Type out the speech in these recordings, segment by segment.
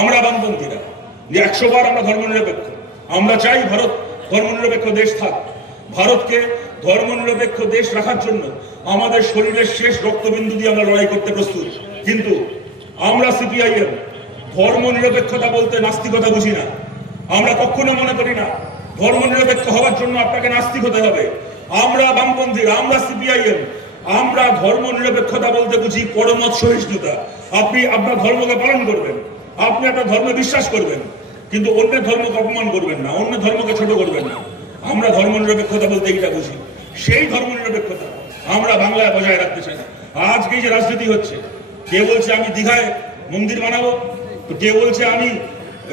আমরা বামপন্থীরা, যে একশো বার আমরা ধর্মনিরপেক্ষ। আমরা চাই ভারত ধর্মনিরপেক্ষ দেশ থাক। ভারতকে ধর্মনিরপেক্ষ দেশ রাখার জন্য আমাদের শরীরের শেষ রক্তবিন্দু দিয়ে আমরা লড়াই করতে প্রস্তুত। কিন্তু আমরা সিপিআইএম ধর্ম নিরপেক্ষতা বলতে নাস্তিকতা বুঝি না। আমরা কখনো মনে করি না ধর্ম নিরপেক্ষ হওয়ার জন্য আপনাকে নাস্তিক হতে হবে। আমরা বামপন্থীরা, আমরা সিপিআইএম, আমরা ধর্ম নিরপেক্ষতা বলতে বুঝি পরমত সহিষ্ণুতা। আপনি আপনার ধর্মকে পালন করবেন। আপনি একটা ধর্মে বিশ্বাস করবেন, কিন্তু অন্যের ধর্মকে অপমান করবেন না, অন্য ধর্মকে ছোট করবেন না। আমরা ধর্ম নিরপেক্ষতা বলতে এইটা বুঝি। সেই ধর্ম নিরপেক্ষতা আমরা বাংলায় বজায় রাখতে চাই আজকে যে রাজনীতি হচ্ছে, কে বলছে আমি দীঘায় মন্দির বানাবো? কে বলছে আমি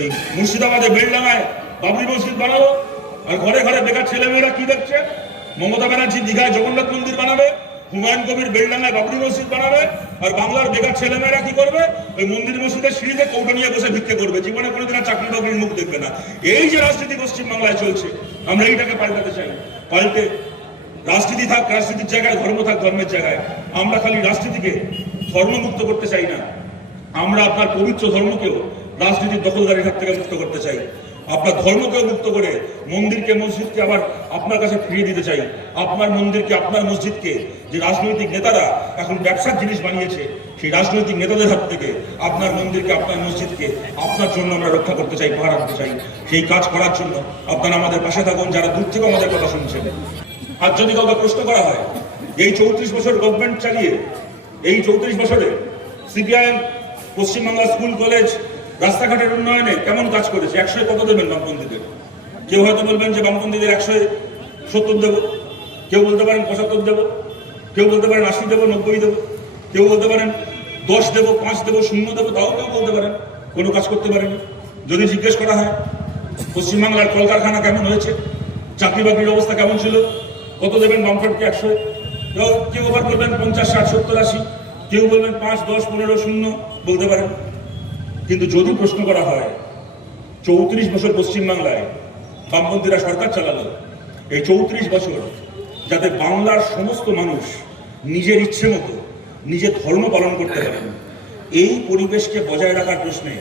এই মুর্শিদাবাদে বেলডাঙায় বাবরি মসজিদ বানাবো? আর ঘরে ঘরে বেকার ছেলেমেয়েরা কি দেখছে? মমতা ব্যানার্জি দীঘায় জগন্নাথ মন্দির বানাবে, হুমায়ুন কবির বেলডাঙ্গায় বাবরি মসজিদ বানাবে আর বাংলার বেকার ছেলেমেয়েরা কি করবে? ওই মন্দির মসজিদের সিঁড়িতে কৌটো নিয়ে বসে ভিক্ষে করবে। জীবনে কোনোদিন আর চাকরি বাকরির মুখ দেখবে না। এই যে রাজনীতি পশ্চিম বাংলায় চলছে, আমরা এইটাকে পাল্টাতে চাই পাল্টে। রাজনীতি থাক, রাজনীতির জায়গায়, ধর্ম থাক, ধর্মের জায়গায়। আমরা খালি রাজনীতিকে ধর্মমুক্ত করতে চাই না। আমরা আপনার পবিত্র ধর্মকেও রাজনীতির দখলদারির হাত থেকে মুক্ত করতে চাই। আপনার ধর্মকেও মুক্ত করে মন্দিরকে, মসজিদকে আবার আপনার কাছে ফিরিয়ে দিতে চাই। আপনার মন্দিরকে, আপনার মসজিদকে যে রাজনৈতিক নেতারা এখন ব্যবসার জিনিস বানিয়েছে, সেই রাজনৈতিক নেতাদের হাত থেকে আপনার মন্দিরকে, আপনার মসজিদকে, আপনার জন্য আমরা রক্ষা করতে চাই, পাহারা দিতে চাই। সেই কাজ করার জন্য আপনারা আমাদের পাশে থাকুন, যারা দূর থেকে আমাদের কথা শুনছেন। আর যদি কাউকে প্রশ্ন করা হয়, এই চৌত্রিশ বছর গভর্নমেন্ট চালিয়ে, এই চৌত্রিশ বছরে সিপিআইএম, পশ্চিমবাংলা স্কুল, কলেজ রাস্তাঘাটের উন্নয়নে কেমন কাজ করেছে? একশো কত দেবেন বামপন্থীদের? কেউ হয়তো বলবেন যে বামপন্থীদের একশো সত্তর দেবো। কেউ বলতে পারেন পঁচাত্তর দেবো। কেউ বলতে পারেন আশি দেবো, নব্বই দেবো। কেউ বলতে পারেন দশ দেবো, পাঁচ দেবো, শূন্য দেবো, তাও কেউ বলতে পারেন। কোনো কাজ করতে পারেনি যদি জিজ্ঞেস করা হয়, পশ্চিমবাংলার কলকারখানা কেমন হয়েছে? চাকরি বাকরির অবস্থা কেমন ছিল? কত দেবেন বামফ্রন্টকে একশো? কেউ কেউ আবার বলবেন পঞ্চাশ, ষাট, সত্তর, আশি। কেউ বলবেন পাঁচ, দশ, পনেরো, শূন্য, বলতে পারেন। কিন্তু যদি প্রশ্ন করা হয়, চৌত্রিশ বছর পশ্চিমবাংলায় বামপন্থীরা সরকার চালালো। এই চৌত্রিশ বছর যাতে বাংলার সমস্ত মানুষ নিজের ইচ্ছে মতো, নিজের ধর্ম পালন করতে পারেন, এই পরিবেশকে বজায় রাখার প্রশ্নে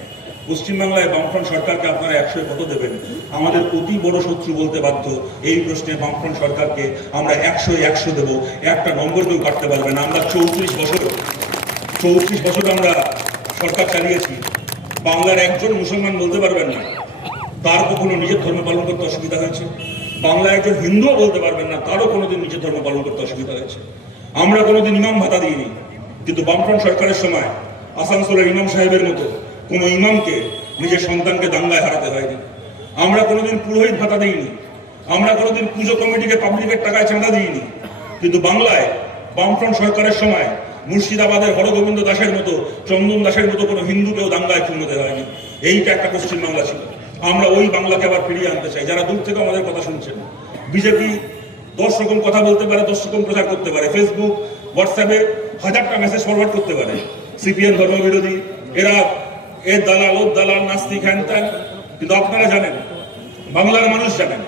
পশ্চিমবাংলায় বামফ্রন্ট সরকারকে আপনারা একশো কত দেবেন? আমাদের অতি বড় শত্রু বলতে বাধ্য, এই প্রশ্নে বামফ্রন্ট সরকারকে আমরা একশো একশো দেবো। একটা নম্বর কেউ কাটতে পারবে না। আমরা চৌত্রিশ বছর চৌত্রিশ বছর আমরা সরকার চালিয়েছি। বাংলার একজন মুসলমান বলতে পারবেন না। তার কখনো নিজের ধর্ম পালন করতে অসুবিধা হয়েছে। বাংলায় একজন হিন্দুও বলতে পারবেন না, তারও কোনোদিন নিজের ধর্ম পালন করতে অসুবিধা হয়েছে। আমরা কোনোদিন ইমাম ভাতা দিইনি। কিন্তু বামফ্রন্ট সরকারের সময় আসানসোলের ইমাম সাহেবের মতো কোনো ইমামকে, নিজের সন্তানকে দাঙ্গায় হারাতে হয়নি। আমরা কোনোদিন পুরোহিত ভাতা দিইনি। আমরা কোনোদিন পুজো কমিটিকে পাবলিকের টাকায় চাঁদা দিইনি। কিন্তু বাংলায় বামফ্রন্ট সরকারের সময় মুর্শিদাবাদের হরগোবিন্দ দাসের মতো, চন্দন দাসের মতো কোনো হিন্দুকেও দাঙ্গায় খুন হতে হয়নি। এইটা একটা পশ্চিম বাংলা ছিল। আমরা ওই বাংলাকে আবার ফিরিয়ে আনতে চাই। যারা দূর থেকে আমাদের কথা শুনছেন, বিজেপি দশ রকম কথা বলতে পারে, দশ রকম প্রচার করতে পারে। ফেসবুক হোয়াটসঅ্যাপে হাজারটা মেসেজ ফরওয়ার্ড করতে পারে। সিপিএম ধর্মবিরোধী, এরা এর দালাল, ও দালাল, নাস্তিক, হ্যান কিন্তু আপনারা জানেন, বাংলার মানুষ জানেন